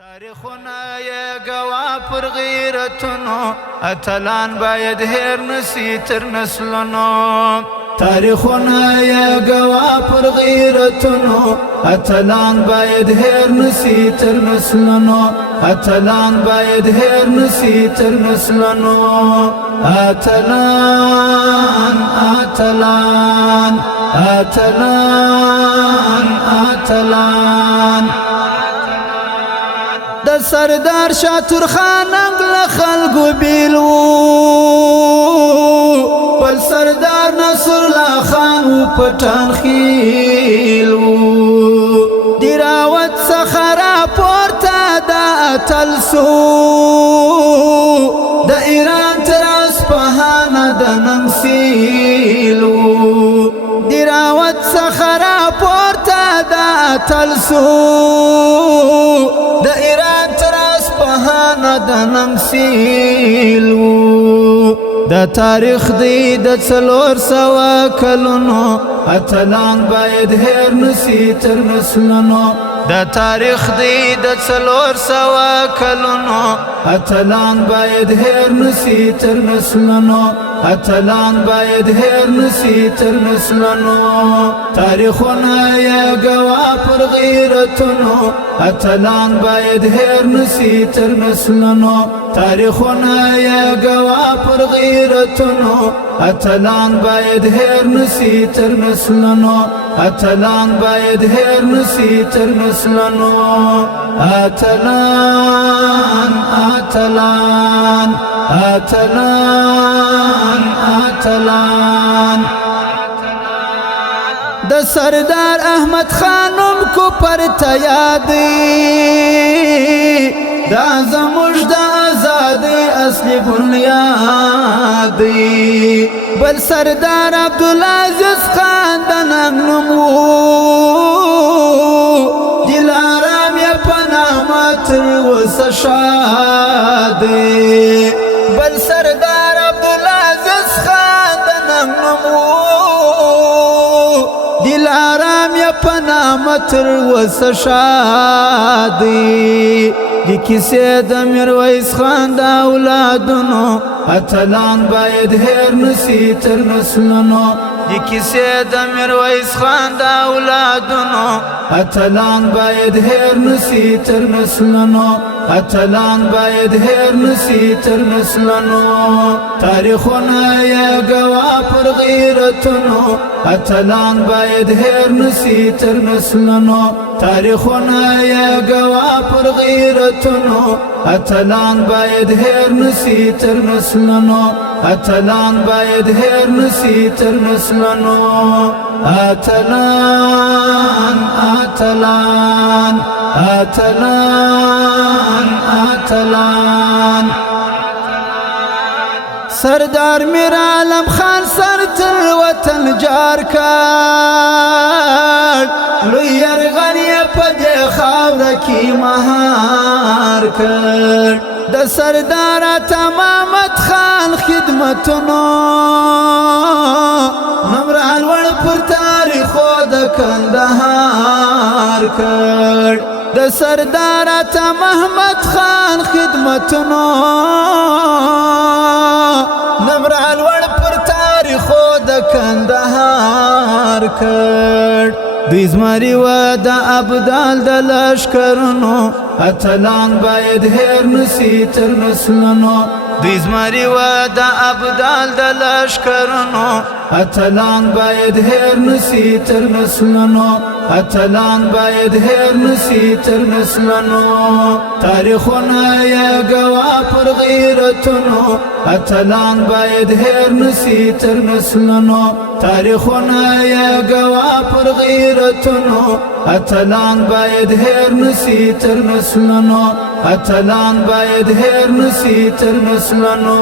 تاریخونه یې ګوا پر غیرتونو اتلان باید هیر نسی تر نسلونو تاریخونه یې ګوا پر غیرتونو اتلان باید هیر نسی تر نسلونو اتلان باید هیر نسی تر نسلونو اتلان اتلان اتلان اتلان د سردار شاتور خان انګل خلکو بیلو بل سردار نصر الله خان پټان خیلو دیراوت سخرا پورتا دا اتلسو د ایران تر اصفهان د ننسیلو دیراوت سخرا پورتا دا اتلسو د ایران تر اصفهان د ننسیلو د تاریخ دی د 400 کلونو اتلان باید هیر نسی تر نسلونو د تاریخ دی د 400 کلونو اتلان باید هیر نسی تر نسلونو اتلان باید هیر نسی تر نسلونو تاریخونه یې ګوا پر غیرتونو اتلان باید هیر نسی تر نسلونو تاریخونه یې ګوا پر غیرتونو اتلان باید هیر نسی تر نسلونو اتلان باید هیر نسی تر نسلونو اتلان اتلان اتلان اتلان د سردار احمد خانم کو پر تیادی دا زموږ د آزادۍ اصلي بنیادی بل سردار عبدالعزیز خان د ننګ دلارام یې په نامه تر اوسه شادی بل سردار عبدالعزیز خان د ننګ دلارام یې په نامه تر اوسه شادی دی کیسې د میرویس خان د اولادونو اتلان باید هیر نسی تر نسلونو دی کیسې د میرویس خان د اولادونو اتلان باید هیر نسی تر نسلونو اتلان باید هیر نسی تر نسلونو تاریخونه یې ګوا پر غیرتونو اتلان باید هیر نسی تر نسلونو تاریخونه یې ګوا پر غیرتونو اتلان باید هیر نسی تر نسلونو اتلان باید هیر نسی تر نسلونو اتلان اتلان اتلان اتلان سردار میر عالم خان سر تر وطن جار کړ لوی یرغل یې په دې خاوره کې مهار کړ د سردار عطا محمد خان خدمتونو نمره لوړ پر تاریخو د کندهار کړ د سردار عطا محمد خان خدمتونو نمره لوړ پر تاریخو د کندهار کړ دوی زمری و د ابدال د لشکرونو اتلان باید هیر نسی تر نسلونو دوی زمری و د ابدال د لشکرونو اتلان باید هیر نسی تر نسلونو اتلان باید هیر نسی تر نسلونو تاریخونه یې ګوا پر غیرتونو اتلان باید هیر نسی تر نسلونو تاریخونه یې ګوا پر غیرتونو اتلان باید هیر نسی تر نسلونو اتلان باید هیر نسی تر نسلونو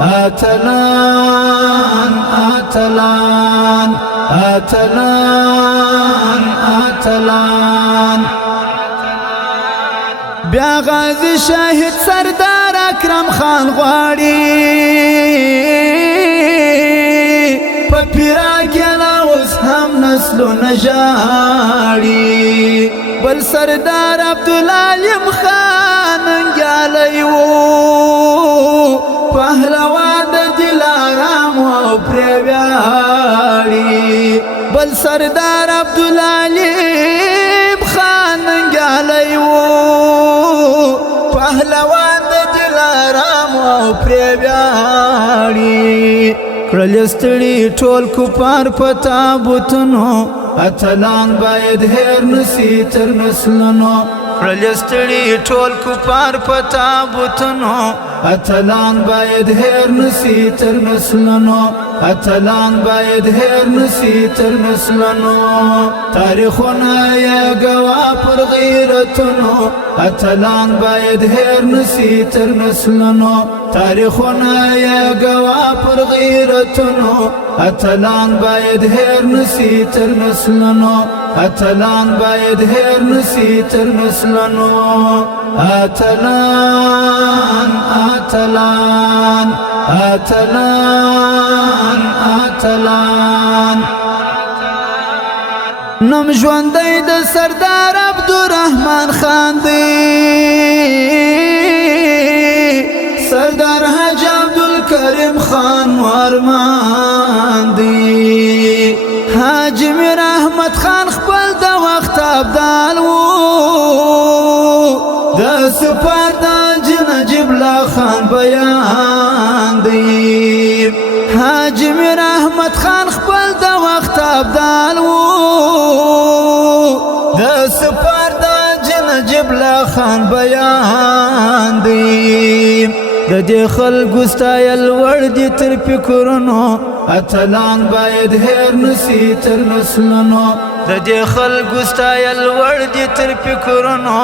اتلان اتلان اتلان اتلان بیا غازی شاهد سردار اکرم خان غواړي په پیرا کې لا اوس هم نسلونه ژاړي بل سردار عبدالعلیم خان سردار عبدالعلیم خان ننګیالی و پهلوان د دلارام او پرې ویاړي کړل ستړي ټول کفار په تابوتونو اتلان باید هېر نسي تر نسلونو کړل ستړي ټول کفار په تابوتونو اتلان باید هېر نسي تر نسلونو اتلان باید هېر نسي تر نسلونو تاریخونه یې ګوا پر غیرتونو اتلان باید هېر نسي تر نسلونو تاریخونه یې ګوا پر غیرتونو اتلان باید هېر نسي تر نسلونو اتلان باید هېر نسي تر نسلونو اتلان اتلان اتلان اتلان نم ژوندی د سردار عبدالرحمن خان دی سردار حاجی عبدالکریم خان ورمان دی حاجی میر احمد خان خپل د وخت ابدال و د سپر د نجیب الله خان بیان دی حاجی میر احمد خان خپل د وخت ابدال و د سپر د نجیب الله خان بیان دی د دې خلکو ستایل وړ دي تر فکرونو اتلان باید هېر نسي تر نسلونو د دې خلکو ستایل وړ دي تر فکرونو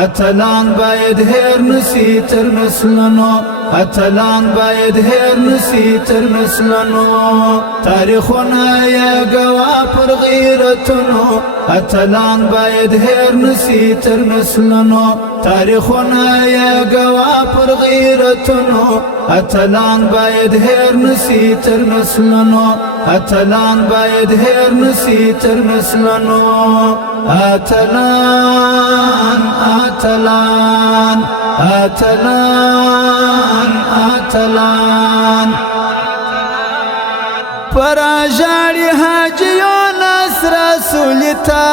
اتلان باید هېر نسي تر نسلونو اتلان باید هېر نسي تر نسلونو تاریخونه یې ګوا پر غیرتونو اتلان باید هېر نسي تر نسلونو تاریخونه یې ګوا پر غیرتونو اتلان باید هېر نسي تر نسلونو اتلان باید هېر نسي تر نسلونو اتلان اتلان اتلان اتلان پراژاړي حاجی یونس رسول تا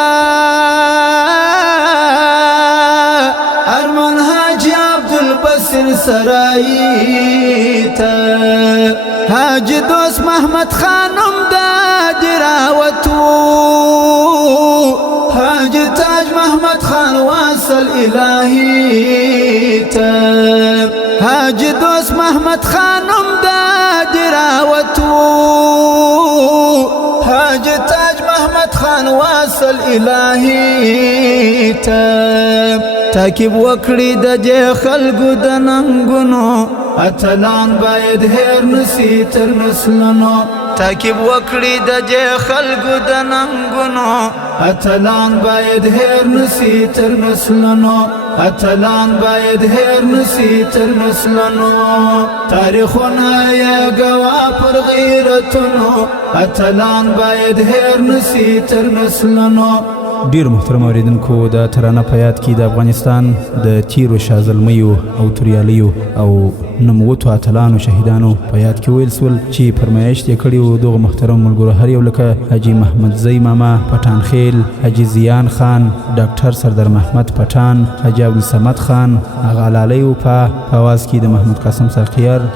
ارمان حاجی عبدالبصیر سرایی تا حاجی دوست محمد خانم دا دراوتو حاجی تاج محمد خان واصل الهی تا حاجی دوست محمد خانم دا دراوتو حاجی تاج محمد خان واصل الهی تا تاکیب وکړي د دې خلکو د ننګونو اتلان باید هېر نسي تر نسلونو تاکیب وکړي د دې خلکو د ننګونو اتلان باید هېر نسي تر نسلونو اتلان باید هېر نسي تر نسلونو تاریخونه یې ګوا پر غیرتونو اتلان باید هېر نسي تر نسلونو ډیر محترم اوریدونکو د ترانه په یاد کې د افغانستان د تیرو شازلمیو او توریالیو او نموتو اتلانو شهیدانو په یاد کې ویل سول چې فرمایش یې کړی و دغه محترم ملګرو هر یو لکه حاجی محمد زی ماما پټان خیل حاجی زیان خان ډاکټر سردار محمد پټان حاجی عبدالصمد خان هغه لالیو په اواز کې د محمود قاسم سرخیار